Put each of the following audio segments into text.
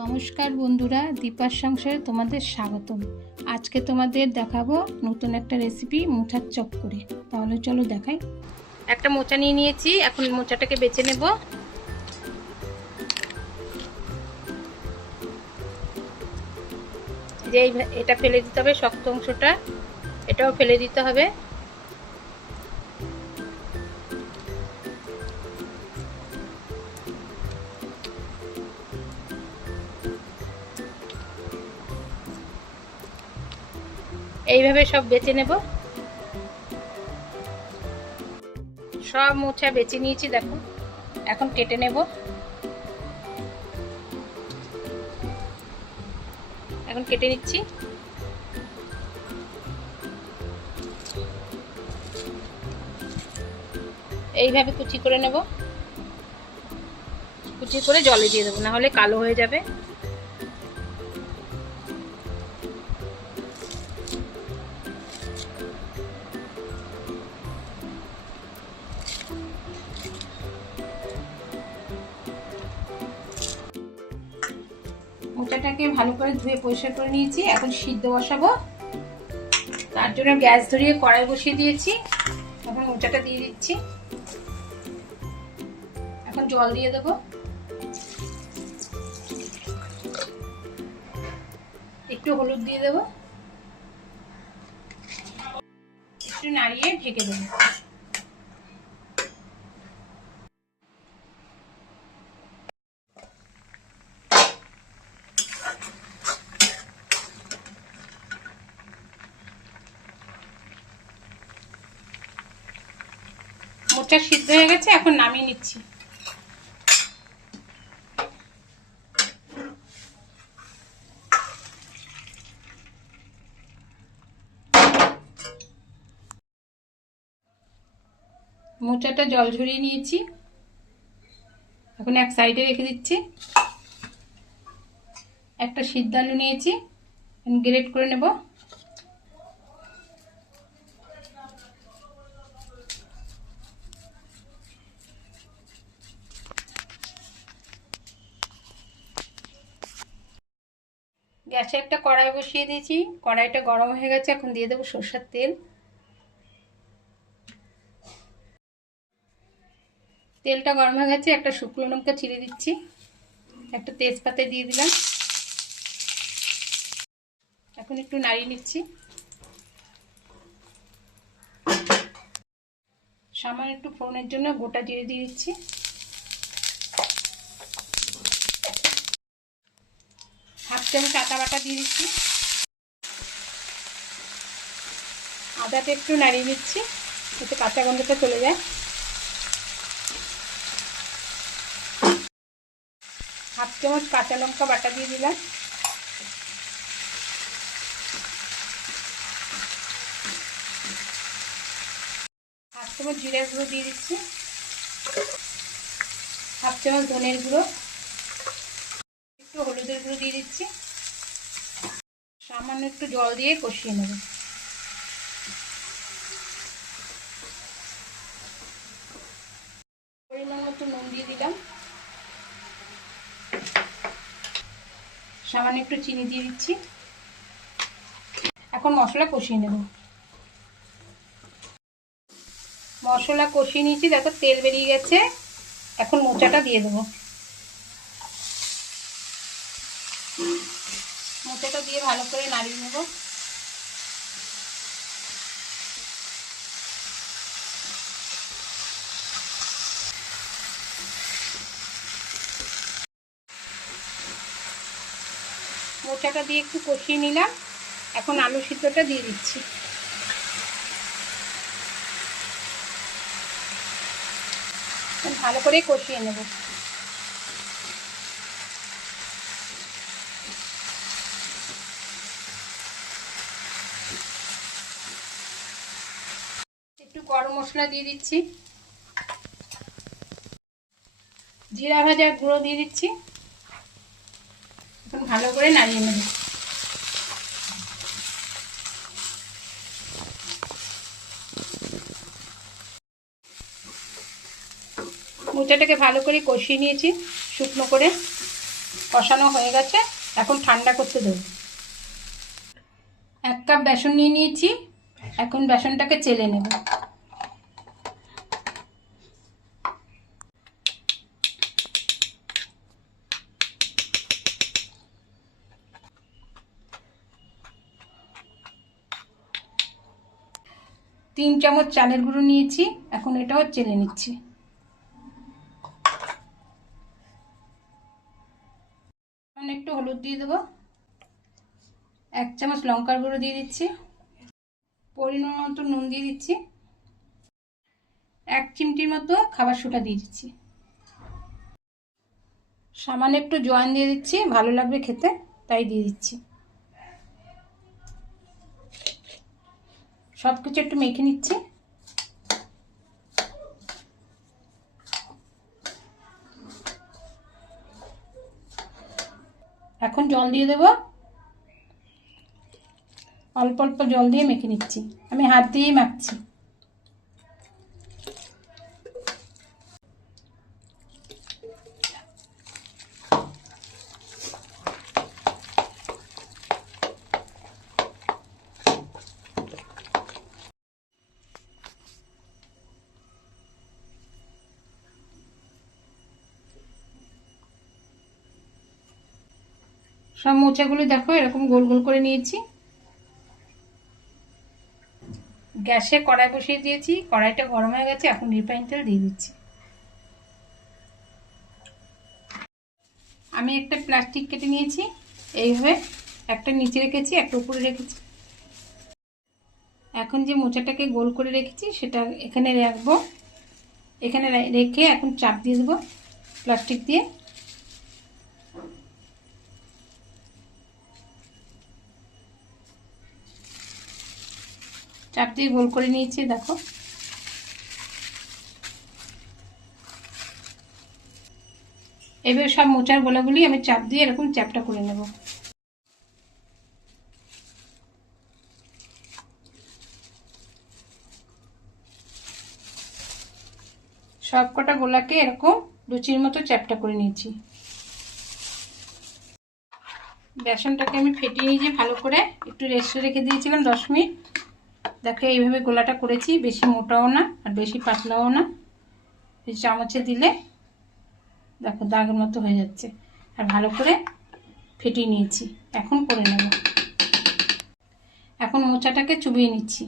নমস্কার বন্ধুরা, দীপার সংসারে তোমাদের স্বাগতম। আজকে তোমাদের দেখাবো নতুন একটা রেসিপি, মোচার চপ করে। তাহলে চলো দেখাই। একটা মোচা নিয়ে নিয়েছি, এখন মোচাটাকে বেছে নেব। যে এটা ফেলে দিতে হবে, শক্ত অংশটা এটাও ফেলে দিতে হবে। এইভাবে সব বেছে নেব। সব মোচা বেছে নিয়েছি, দেখো। এখন কেটে নেব। এখন কেটে নিচ্ছি। এইভাবে কুচি করে নেব। কুচি করে জলে দিয়ে দেবো, না হলে কালো হয়ে যাবে। মোচাটাকে ভালো করে ধুয়ে পরিষ্কার করে নিয়েছি। এখন সিদ্ধ বসাবো। তার জন্য গ্যাস ধরিয়ে কড়াই বসিয়ে দিয়েছি। এখন মোচাটা দিয়ে দিচ্ছি। এখন জল দিয়ে দেবো। একটু হলুদ দিয়ে দেবো। একটু নাড়িয়ে ঢেকে দেবো। মোচা সিদ্ধ হয়ে গেছে, এখন নামিয়ে নিচ্ছি। মোচাটা জল ঝরিয়ে নিয়েছি, এখন এক সাইডে রেখে দিচ্ছি। একটা সিদ্ধ আলু নিয়েছি, গ্রেট করে নেব। গ্যাসে একটা কড়াই বসিয়ে দিয়েছি। কড়াইটা গরম হয়ে গেছে, এখন দিয়ে দেবো সরষের তেল। তেলটা গরম হয়ে গেছে, একটা শুকনো লঙ্কা চিড়ে দিচ্ছি। একটা তেজপাতা দিয়ে দিলাম। এখন একটু নাড়িয়ে নিচ্ছি। সামান্য একটু ফোড়নের জন্য গোটা জিরে দিয়ে দিচ্ছি। হাফ চামচ আদা বাটা দিয়ে দিচ্ছি। আদাটা একটু নাড়িয়ে নিচ্ছি, যাতে কাঁচা গন্ধটা চলে যায়। হাফ চামচ কাঁচা লঙ্কা বাটা দিয়ে দিলাম। হাফ চামচ জিরের গুঁড়ো দিয়ে দিচ্ছি। হাফ চামচ ধনের গুঁড়ো, একটু হলুদের গুঁড়ো দিয়ে দিচ্ছি। সামান্য একটু জল দিয়ে কষিয়ে নেব। পরিমাণ মতো নুন দিয়ে দিলাম। সামান্য একটু চিনি দিয়ে দিচ্ছি। এখন মশলা কষিয়ে নেব। মশলা কষিয়ে নিয়েছি, দেখো তেল বেরিয়ে গেছে। এখন মোচাটা দিয়ে দেবো। মোচাটা দিয়ে ভালো করে নাড়িয়ে নেব। মোচাটা দিয়ে একটু কষিয়ে নিলাম। এখন আলু সিদ্ধটা দিয়ে দিচ্ছি। ভালো করে কষিয়ে নেব। একটু গরম মশলা দিয়ে দিচ্ছি। জিরা ভাজা গুঁড়ো দিয়ে দিচ্ছি। এখন ভালো করে নাড়িয়ে নেব। মোচাটাকে ভালো করে কষিয়ে নিয়েছি শুকনো করে। কষানো হয়ে গেছে, এখন ঠান্ডা করতে দেব। 1 কাপ বেসন নিয়ে নিয়েছি, এখন বেসনটাকে চেলে নেব। তিন চামচ চালের গুঁড়ো নিয়েছি, এখন এটাও চেলে নিচ্ছি। একটু হলুদ দিয়ে দেবো, 1 চামচ লঙ্কার গুঁড়ো দিয়ে দিচ্ছি, পরিমাণ মতো নুন দিয়ে দিচ্ছি, 1 চিমটির মতো খাবার সোডা দিয়ে দিচ্ছি, সামান্য একটু জোয়ান দিয়ে দিচ্ছি, ভালো লাগবে খেতে তাই দিয়ে দিচ্ছি। সব কিছু একটু মেখে নিচ্ছি। এখন জল দিয়ে দেবো, অল্প অল্প জল দিয়ে মেখে নিচ্ছি, আমি হাত দিয়েই মাখছি। সব মোচাগুলো দেখো এরকম গোল গোল করে নিয়েছি। গ্যাসে কড়াই বসিয়ে দিয়েছি, কড়াইটা গরম হয়ে গেছে, এখন রিফাইন তেল দিয়ে দিচ্ছি। আমি একটা প্লাস্টিক কেটে নিয়েছি, এইভাবে একটা নিচে রেখেছি, একটা উপরে রেখেছি। এখন যে মোচাটাকে গোল করে রেখেছি সেটা এখানে রাখবো, এখানে রেখে এখন চাপ দিয়ে দেবো প্লাস্টিক দিয়ে। চাপ দিয়ে গোল করে নিয়েছি, দেখো। এবার সব মোচার গোলাগুলি আমি চাপ দিয়ে এরকম চ্যাপটা করে নেব। সব কটা গোলাকে এরকম লুচির মতো চ্যাপটা করে নিয়েছি। বেসনটাকে আমি ফেটিয়ে নিয়েছি ভালো করে, একটু রেস্টে রেখে দিয়েছিলাম 10 মিনিট। দেখো এইভাবে গোলাটা করেছি, বেশি মোটাও না আর বেশি পাতলাও না। এই চামচে দিলে দেখো দাগের মতো হয়ে যাচ্ছে, আর ভালো করে ফেটিয়ে নিয়েছি। এখন করে নেব, এখন মোচাটাকে চুবিয়ে নিচ্ছি।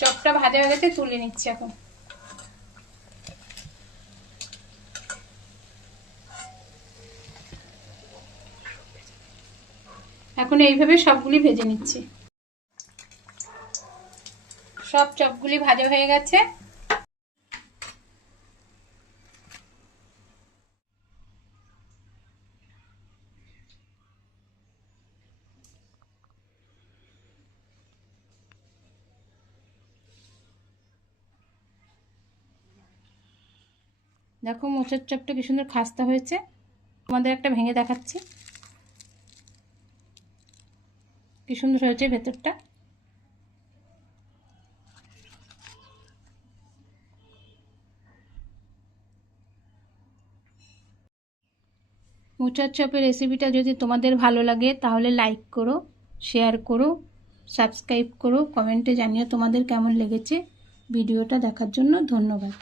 চপটা ভাজা হয়ে গেছে, তুলে নিচ্ছি। এখন এইভাবে সবগুলি ভেজে নিচ্ছি। সব চপগুলি ভাজা হয়ে গেছে। দেখো মোচার চপটা কি সুন্দর খাস্তা হয়েছে। তোমাদের একটা ভেঙে দেখাচ্ছি, কি সুন্দর হয়েছে ভেতরটা। মোচার চপের রেসিপিটা যদি তোমাদের ভালো লাগে তাহলে লাইক করো, শেয়ার করো, সাবস্ক্রাইব করো, কমেন্টে জানিও তোমাদের কেমন লেগেছে। ভিডিওটা দেখার জন্য ধন্যবাদ।